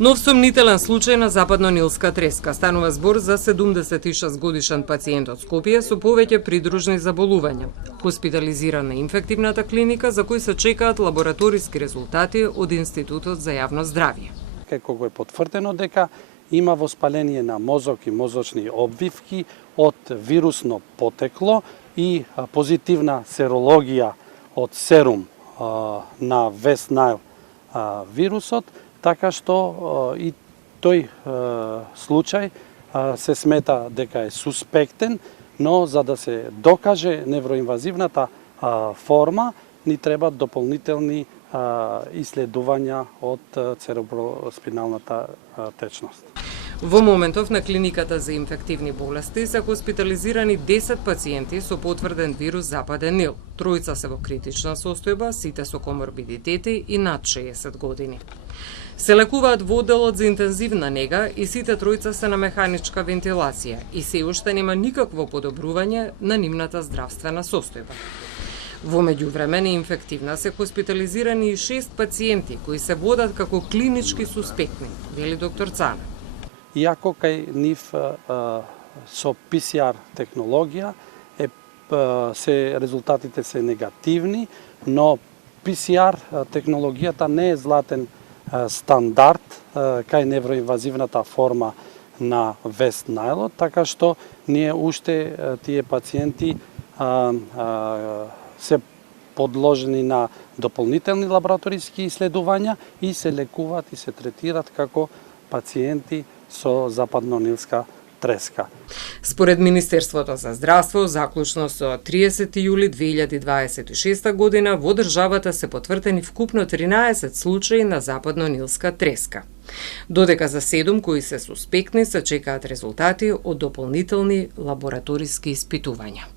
Нов сомнителен случај на западно-нилска треска. Станува збор за 76 годишен пациент од Скопје со повеќе придружни заболувања. Хоспитализиран на инфективната клиника за кој се чекаат лабораториски резултати од Институтот за јавно здравје. Како е потврдено дека има воспаление на мозок и мозочни обвивки од вирусно потекло и позитивна серологија од серум на Вест Найл вирусот, така што и тој случај се смета дека е суспектен, но за да се докаже невроинвазивната форма, ни требаат дополнителни исследувања од цереброспиналната течност. Во моментов на клиниката за инфективни болести се хоспитализирани 10 пациенти со потврден вирус Западен Нил. Тројца се во критична состојба, сите со коморбидитети и над 60 години. Се лекуваат во одделот за интензивна нега и сите тројца се на механичка вентилација и се уште нема никакво подобрување на нивната здравствена состојба. Во меѓувреме на инфективна се хоспитализирани и 6 пациенти кои се водат како клинички суспектни, вели доктор Цана. Иако кај нив со PCR технологија резултатите се негативни, но PCR технологијата не е златен стандард кај невроинвазивната форма на Вест Најлот, така што ние уште тие пациенти се подложени на дополнителни лабораториски исследувања и се лекуваат и се третираат како пациенти со западно-нилска треска. Според Министерството за здравство, заклучно со 30 јули 2026 година, во државата се потврдени вкупно 13 случаи на западно-нилска треска. Додека за 7 кои се суспектни се чекаат резултати од дополнителни лабораториски испитувања.